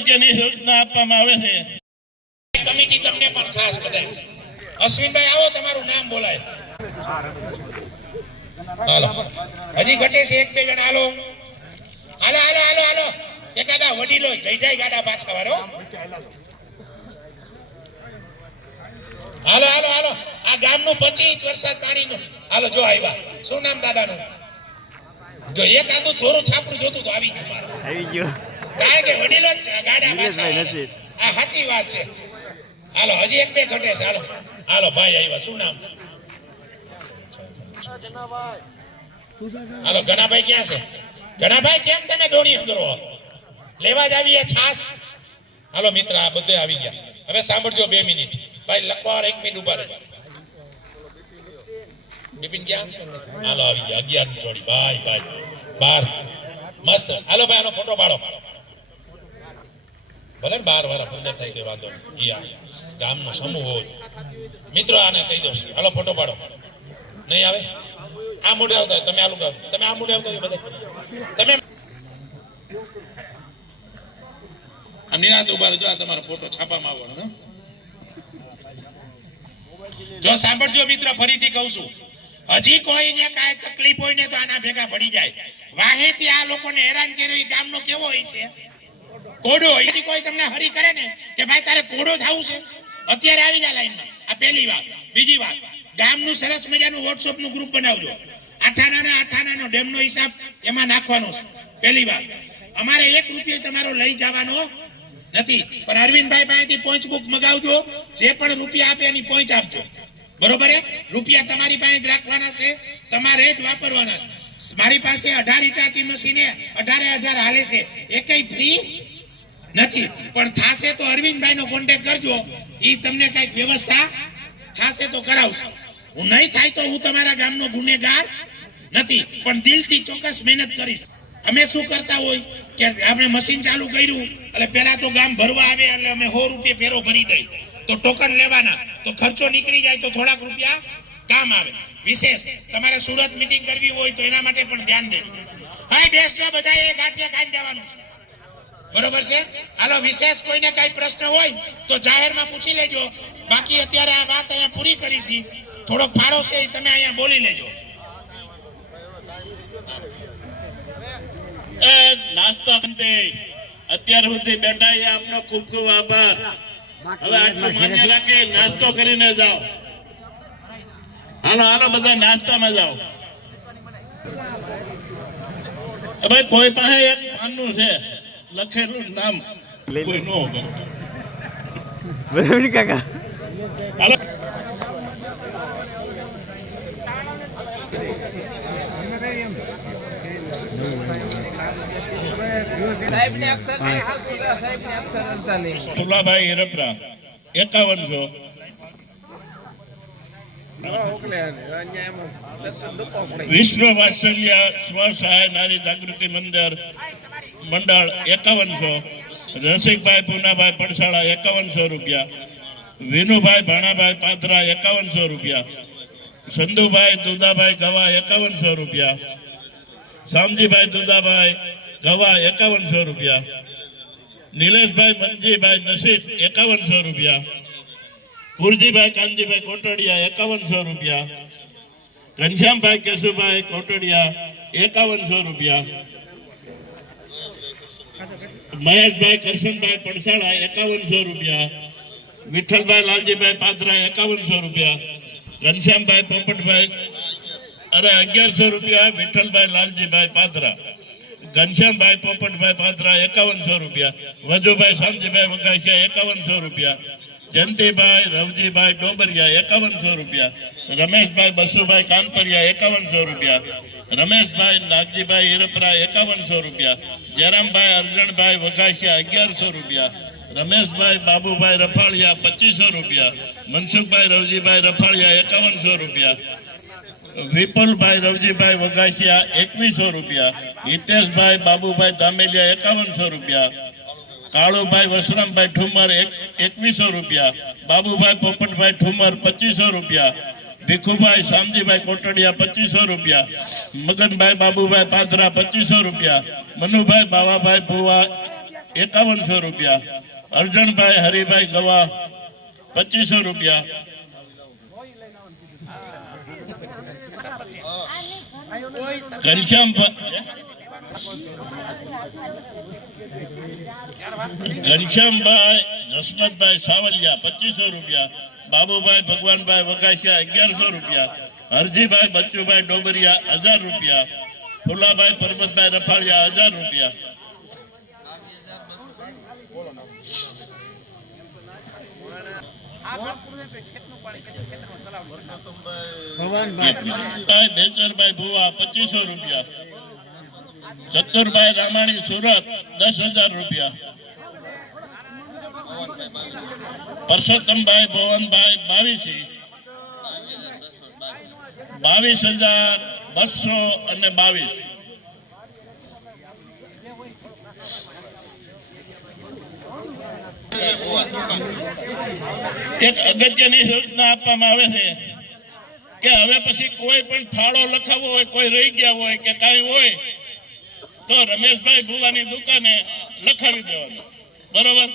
અગત્યની સૂચના આપવામાં આવે છે. કમિટી તમને પણ ખાસ બધાય. અશ્વિનભાઈ આવો, તમારું નામ બોલાય. હાલો, હજી ઘટે છે એક બે જણ. હાલો હાલો હાલો હાલો હાલો, એકાદા વડીલો ગઈઢાઈ ગાડા પાછા વાળો. હાલો હાલો હાલો, આ ગામનું 25 વરસાદ પાણીનું. હાલો જો આવ્યા. શું નામ દાદાનું? જો એક આદુ થોરું છાપરું જોતું તો આવી ગયું. આવી ગયું, કારણ કે વડીલો જ ગાડા પાછા. આ સાચી વાત છે. હાલો હજી એક બે ઘટે છે. હાલો હાલો, ભાઈ આવ્યા. શું નામ? હાલો ગણાભાઈ ક્યાં છે? ગણાભાઈ કેમ તમે દોડી કરો? લેવા જ આવીએ છાસ. હાલો મિત્ર, આ બધે આવી ગયા. હવે સાંભળજો 2 મિનિટ. ભાઈ લખવા 1 મિનિટ ઉભા રહે. બિપિન ક્યાં? હાલો આવી ગયા. 11 ની જોડી. ભાઈ ભાઈ 12 મસ્ત. હાલો ભાઈ આનો ફોટો પાડો. ભલે ને 12 વાળા 15 થાય તો વાંધો નહીં. ગામનો સમૂહ હોવો જોઈએ. મિત્રો આને કહી દો. હાલો ફોટો પાડો. નહીં આવે આ મોઢે આવતા. તમે આલુ ગાવ. તમે આ મોઢે આવતા બધા. તમે નિરાંત ઉભા રહેજો. આ તમારો ફોટો છાપામાં આવવાનો. જો સાંભળજો મિત્ર, ફરીથી કહું છું, હજી કોઈને કાંઈ તકલીફ હોય ને તો આના ભેગા પડી જાય. વાહેથી આ લોકોને હેરાન કર્યો. ગામનો કેવો હોય છે? કોડો હોય. કોઈ તમને હરી કરે ને કે ભાઈ તારે કોડો થવું છે, અત્યારે આવી જા લાઈનમાં. આ પહેલી વાત. બીજી વાત, ગામનું સરસ મજાનું વોટ્સએપ નું ગ્રુપ બનાવજો. આઠાણાનો ડેમનો હિસાબ એમાં નાખવાનો છે. પહેલી વાત, અમારે 1 રૂપિયો તમારો લઈ જવાનો નથી, પણ અરવિંદભાઈ પાસેથી પોઈન્ટ બુક મગાવજો. જે પણ રૂપિયા આપે એની પોઈન્ટ આપજો. બરોબર? રૂપિયા તમારી પાસે જ રાખવાના છે, તમારે જ વાપરવાના. મારી પાસે 18 ઇટાચી મશીને 18 હાલે છે, એકેય ફ્રી નથી. પણ થાશે તો અરવિંદભાઈ નો કોન્ટેક્ટ કરજો. ઈ તમને કઈક વ્યવસ્થા થાશે તો કરાવશે. હું નહીં થાય તો હું તમારા ગામનો ગુનેગાર નથી, પણ દિલથી ચોક્કસ મહેનત કરીશ. અમે શું કરતા હોય કે આપણે મશીન ચાલુ કર્યું એટલે પેલા તો ગામ ભરવા આવે એટલે અમે 100 રૂપિયા ફેરો ભરી દઈ, તો ટોકન લેવાના, તો ખર્ચો નીકળી જાય તો થોડાક રૂપિયા કામ આવે. વિશેષ તમારે સુરત મીટિંગ કરવી હોય તો એના માટે પણ ધ્યાન દેજો. હા બેસજો, બધાએ ગાંઠિયા ખાઈ જવાનું. બરોબર છે? હાલો, વિશેષ કોઈને કઈ પ્રશ્ન હોય તો જાહેરમાં પૂછી લેજો. બાકી અત્યારે આ વાત અહીંયા પૂરી કરીશી. થોડોક ફાળો છે તમે અહીંયા બોલી લેજો. નાસ્તા બંધે અત્યાર સુધી બેઠા એ આપનો ખૂબ ખૂબ આભાર. હવે આટલું માન્ય રાખે, નાસ્તો કરીને જાઓ. હાલો હાલો બધા નાસ્તામાં જાઓ. ભાઈ કોઈ પાસે એક પાનું છે લખેલું નામ, કોઈ નો બરાબર કાકા. હાલો તુલાભાઈ હિરપરા 5100. વિશ્વ વાત્સલ્ય સ્વસહાય નારી જાગૃતિ મંડળ 5100. રસિકભાઈ પૂનાભાઈ પડસાળા 5100 રૂપિયા. વિનુભાઈ ભાણાભાઈ પાદરા 5100 રૂપિયા. સંધુભાઈ દુદાભાઈ ગવા 5100 રૂપિયા. શામજીભાઈ દુદાભાઈ ગવા 5100 રૂપિયા. નિલેશભાઈ મનજીભાઈ નસીબ 5100 રૂપિયા. કુરજીભાઈ કાનજીભાઈ કોટડિયા 5100 રૂપિયા. ઘનશ્યામભાઈ કેશુભાઈ કોટડિયા 5100 રૂપિયા. મહેશભાઈ કરશનભાઈ પડસાળા 5100 રૂપિયા. વિઠ્ઠલભાઈ લાલજીભાઈ પાદરા 5100 રૂપિયા. ઘનશ્યામભાઈ પોપટભાઈ 1100 રૂપિયા. વિઠ્ઠલભાઈ લાલજીભાઈ પાદરા. ઘનશ્યામભાઈ પોપટભાઈ પાદરા 5100 રૂપિયા. વજુભાઈ શામજીભાઈ વઘાસિયા 5100 રૂપિયા. જયંતિભાઈ રવજીભાઈ ડોબરિયા 5100 રૂપિયા. રમેશભાઈ બસુભાઈ કાનપરિયા 5100 રૂપિયા. રમેશભાઈ નાગજીભાઈ હિરપરા 5100 રૂપિયા. જયરામભાઈ અરજણભાઈ વઘાસિયા 1100 રૂપિયા. રમેશભાઈ બાબુભાઈ રફાળિયા 2500 રૂપિયા. મનસુખભાઈ રવજીભાઈ રફાળિયા 5100 રૂપિયા. વિપુલભાઈ રવજીભાઈ વઘાસિયા 2100 રૂપિયા. હિતેશભાઈ બાબુભાઈ ધામેલિયા 5100 રૂપિયા. કાળુભાઈ વસરામભાઈ ઠુમર 2100 રૂપિયા. બાબુભાઈ પોપટભાઈ ઠુમર 2500 રૂપિયા. ભીખુભાઈ શામજીભાઈ કોટડિયા 2500 રૂપિયા. મગનભાઈ બાબુભાઈ પાદરા 2500 રૂપિયા. મનુભાઈ બાવાભાઈ ભુવા 5100 રૂપિયા. અર્જણભાઈ હરિભાઈ ગવા 2500 રૂપિયા. ઘનશ્યામભાઈ જસમતભાઈ સાવલિયા 2500 રૂપિયા. બાબુભાઈ ભગવાનભાઈ વગાસિયા 1100 રૂપિયા. હરજીભાઈ બચ્ચુભાઈ ડોબરિયા 1000 રૂપિયા. ફુલાભાઈ પરબતભાઈ રફાળિયા 1000 રૂપિયા. બેચરભાઈ ભુવા 2500 રૂપિયા. ચતુરભાઈ રામાણી સુરત 10,000 રૂપિયા. પરસોત્તમભાઈ ભવનભાઈ 22,222 એક અગત્યની સૂચના આપવામાં આવે છે કે હવે પછી કોઈ પણ ફાળો લખાવવો હોય, કોઈ રહી ગયા હોય કે કાંઈ હોય તો રમેશભાઈ ભુવાની દુકાને લખાવી દેવાનું. બરોબર.